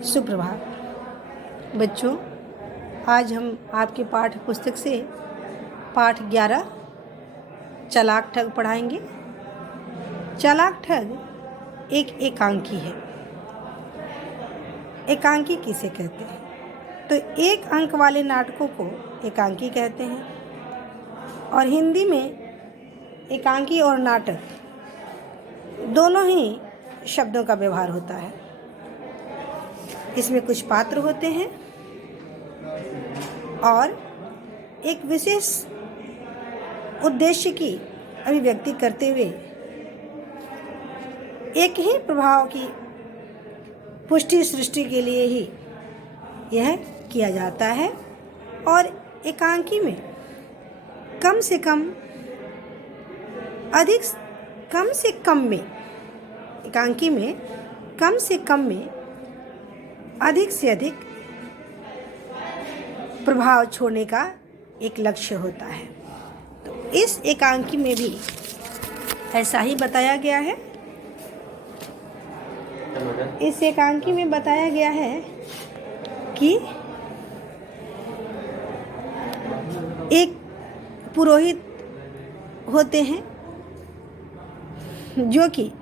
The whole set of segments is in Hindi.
सुप्रभात बच्चों, आज हम आपके पाठ्य पुस्तक से पाठ 11 चालाक ठग पढ़ाएंगे। चालाक ठग एक एकांकी है। एकांकी किसे कहते हैं? तो एक अंक वाले नाटकों को एकांकी कहते हैं। और हिंदी में एकांकी और नाटक दोनों ही शब्दों का व्यवहार होता है। इसमें कुछ पात्र होते हैं और एक विशेष उद्देश्य की अभिव्यक्ति करते हुए एक ही प्रभाव की पुष्टि सृष्टि के लिए ही यह किया जाता है। और एकांकी में कम से कम अधिक से अधिक प्रभाव छोड़ने का एक लक्ष्य होता है। तो इस एकांकी में भी ऐसा ही बताया गया है। इस एकांकी में बताया गया है कि एक पुरोहित होते हैं जो कि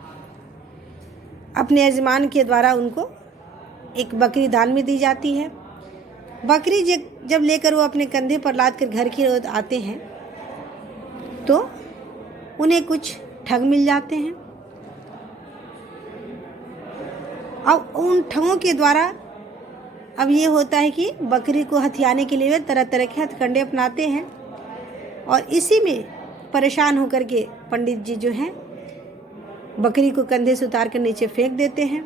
अपने यजमान के द्वारा उनको एक बकरी दान में दी जाती है। बकरी जब लेकर वो अपने कंधे पर लाद कर घर की ओर आते हैं तो उन्हें कुछ ठग मिल जाते हैं। अब उन ठगों के द्वारा अब ये होता है कि बकरी को हथियाने के लिए वे तरह तरह के हथकंडे अपनाते हैं। और इसी में परेशान होकर के पंडित जी जो हैं बकरी को कंधे से उतार कर नीचे फेंक देते हैं।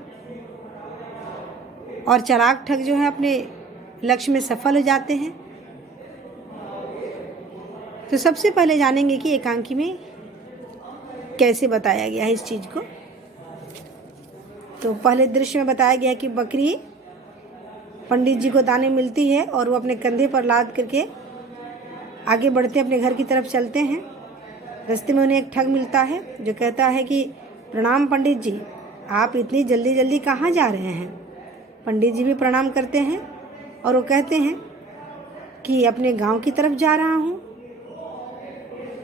और चालाक ठग जो है अपने लक्ष्य में सफल हो जाते हैं। तो सबसे पहले जानेंगे कि एकांकी में कैसे बताया गया है इस चीज़ को। तो पहले दृश्य में बताया गया कि बकरी पंडित जी को दाने मिलती है और वो अपने कंधे पर लाद करके आगे बढ़ते अपने घर की तरफ चलते हैं। रास्ते में उन्हें एक ठग मिलता है जो कहता है कि प्रणाम पंडित जी, आप इतनी जल्दी जल्दी कहाँ जा रहे हैं? पंडित जी भी प्रणाम करते हैं और वो कहते हैं कि अपने गांव की तरफ जा रहा हूँ।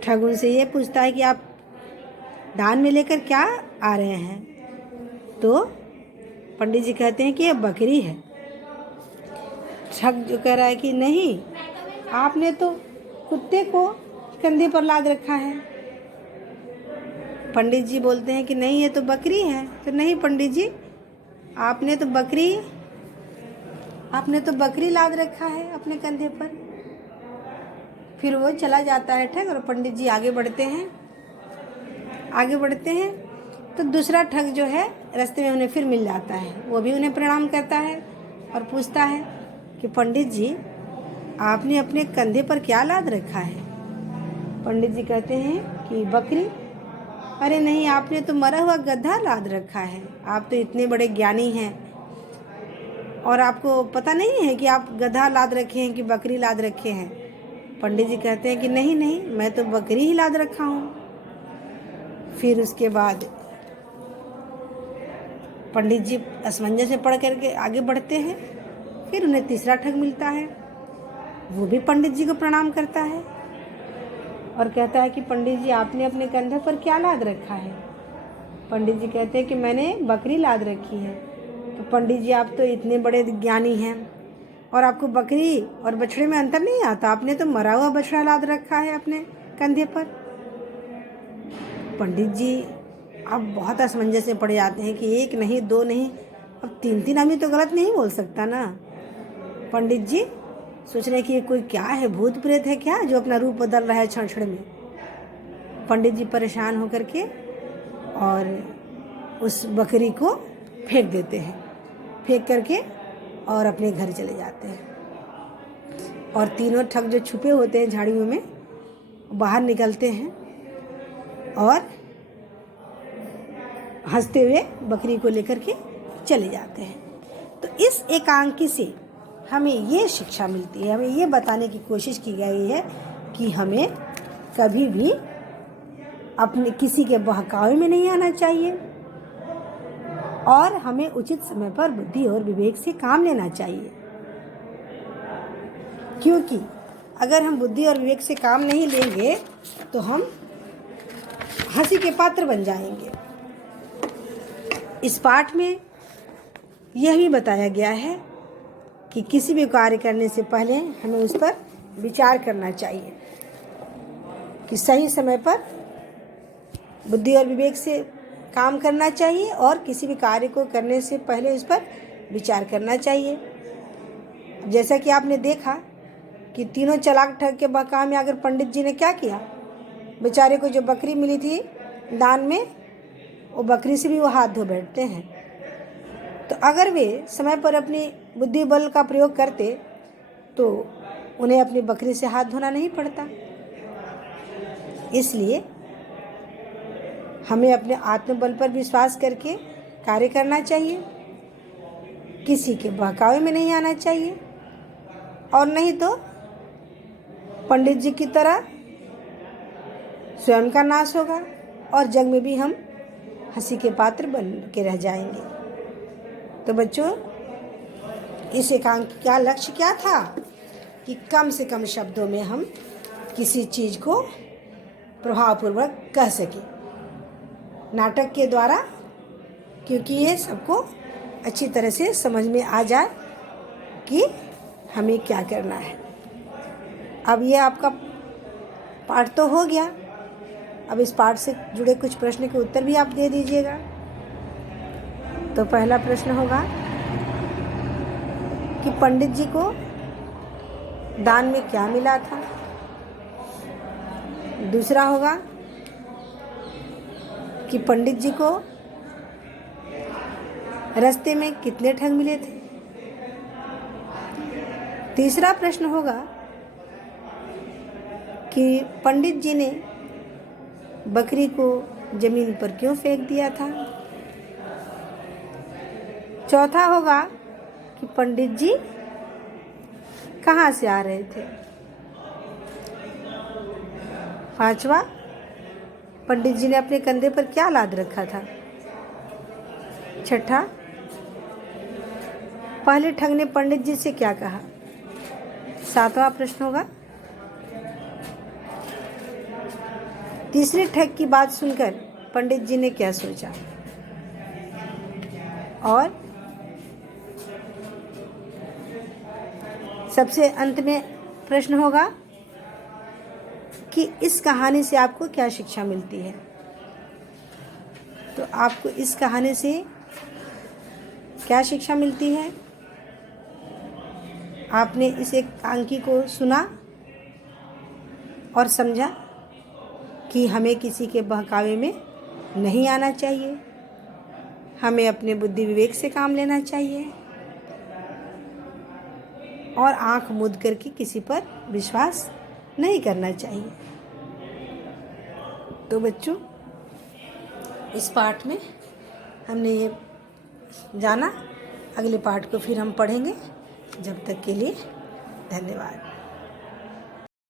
ठग उनसे ये पूछता है कि आप दान में लेकर क्या आ रहे हैं? तो पंडित जी कहते हैं कि ये बकरी है। ठग जो कह रहा है कि नहीं, आपने तो कुत्ते को कंधे पर लाद रखा है। पंडित जी बोलते हैं कि नहीं, ये तो बकरी है। तो नहीं पंडित जी, आपने तो बकरी लाद रखा है अपने कंधे पर। फिर वो चला जाता है ठग और पंडित जी आगे बढ़ते हैं। तो दूसरा ठग जो है रास्ते में उन्हें फिर मिल जाता है। वो भी उन्हें प्रणाम करता है और पूछता है कि पंडित जी, आपने अपने कंधे पर क्या लाद रखा है? पंडित जी कहते हैं कि बकरी। अरे नहीं, आपने तो मरा हुआ गधा लाद रखा है। आप तो इतने बड़े ज्ञानी हैं और आपको पता नहीं है कि आप गधा लाद रखे हैं कि बकरी लाद रखे हैं। पंडित जी कहते हैं कि नहीं, मैं तो बकरी ही लाद रखा हूँ। फिर उसके बाद पंडित जी असमंजस में पड़ करके आगे बढ़ते हैं। फिर उन्हें तीसरा ठग मिलता है। वो भी पंडित जी को प्रणाम करता है और कहता है कि पंडित जी, आपने अपने कंधे पर क्या लाद रखा है? पंडित जी कहते हैं कि मैंने बकरी लाद रखी है। तो पंडित जी, आप तो इतने बड़े ज्ञानी हैं और आपको बकरी और बछड़े में अंतर नहीं आता। आपने तो मरा हुआ बछड़ा लाद रखा है अपने कंधे पर। पंडित जी अब बहुत असमंजस में पड़ जाते हैं कि एक नहीं, दो नहीं, अब तीन आदमी तो गलत नहीं बोल सकता ना। पंडित जी सोच रहे कि ये कोई क्या है, भूत प्रेत है क्या जो अपना रूप बदल रहा है क्षण क्षण में। पंडित जी परेशान होकर के और उस बकरी को फेंक देते हैं। फेंक करके और अपने घर चले जाते हैं। और तीनों ठग जो छुपे होते हैं झाड़ियों में बाहर निकलते हैं और हंसते हुए बकरी को लेकर के चले जाते हैं। तो इस एकांकी से हमें ये शिक्षा मिलती है, हमें ये बताने की कोशिश की गई है कि हमें कभी भी अपने किसी के बहकावे में नहीं आना चाहिए। और हमें उचित समय पर बुद्धि और विवेक से काम लेना चाहिए, क्योंकि अगर हम बुद्धि और विवेक से काम नहीं लेंगे तो हम हंसी के पात्र बन जाएंगे। इस पाठ में यह भी बताया गया है कि किसी भी कार्य करने से पहले हमें उस पर विचार करना चाहिए कि सही समय पर बुद्धि और विवेक से काम करना चाहिए और किसी भी कार्य को करने से पहले उस पर विचार करना चाहिए। जैसा कि आपने देखा कि तीनों चालाक ठग के बहकावे में आकर पंडित जी ने क्या किया, बेचारे को जो बकरी मिली थी दान में, वो बकरी से भी वो हाथ धो बैठते हैं। तो अगर वे समय पर अपनी बुद्धि बल का प्रयोग करते तो उन्हें अपनी बकरी से हाथ धोना नहीं पड़ता। इसलिए हमें अपने आत्मबल पर विश्वास करके कार्य करना चाहिए, किसी के बहकावे में नहीं आना चाहिए, और नहीं तो पंडित जी की तरह स्वयं का नाश होगा और जग में भी हम हंसी के पात्र बन के रह जाएंगे। तो बच्चों, इस एकांक का लक्ष्य क्या था कि कम से कम शब्दों में हम किसी चीज़ को प्रभावपूर्वक कह सकें नाटक के द्वारा, क्योंकि ये सबको अच्छी तरह से समझ में आ जाए कि हमें क्या करना है। अब ये आपका पाठ तो हो गया। अब इस पाठ से जुड़े कुछ प्रश्न के उत्तर भी आप दे दीजिएगा। तो पहला प्रश्न होगा कि पंडित जी को दान में क्या मिला था। दूसरा होगा कि पंडित जी को रास्ते में कितने ठग मिले थे। तीसरा प्रश्न होगा कि पंडित जी ने बकरी को जमीन पर क्यों फेंक दिया था। चौथा होगा कि पंडित जी कहाँ से आ रहे थे। पांचवा, पंडित जी ने अपने कंधे पर क्या लाद रखा था। छठा, पहले ठग ने पंडित जी से क्या कहा। सातवां प्रश्न होगा, तीसरे ठग की बात सुनकर पंडित जी ने क्या सोचा। और सबसे अंत में प्रश्न होगा कि इस कहानी से आपको क्या शिक्षा मिलती है। तो आपको इस कहानी से क्या शिक्षा मिलती है। आपने इस एकांकी को सुना और समझा कि हमें किसी के बहकावे में नहीं आना चाहिए, हमें अपने बुद्धि विवेक से काम लेना चाहिए और आंख मूंद करके किसी पर विश्वास नहीं करना चाहिए। तो बच्चों, इस पाठ में हमने ये जाना। अगले पाठ को फिर हम पढ़ेंगे। जब तक के लिए धन्यवाद।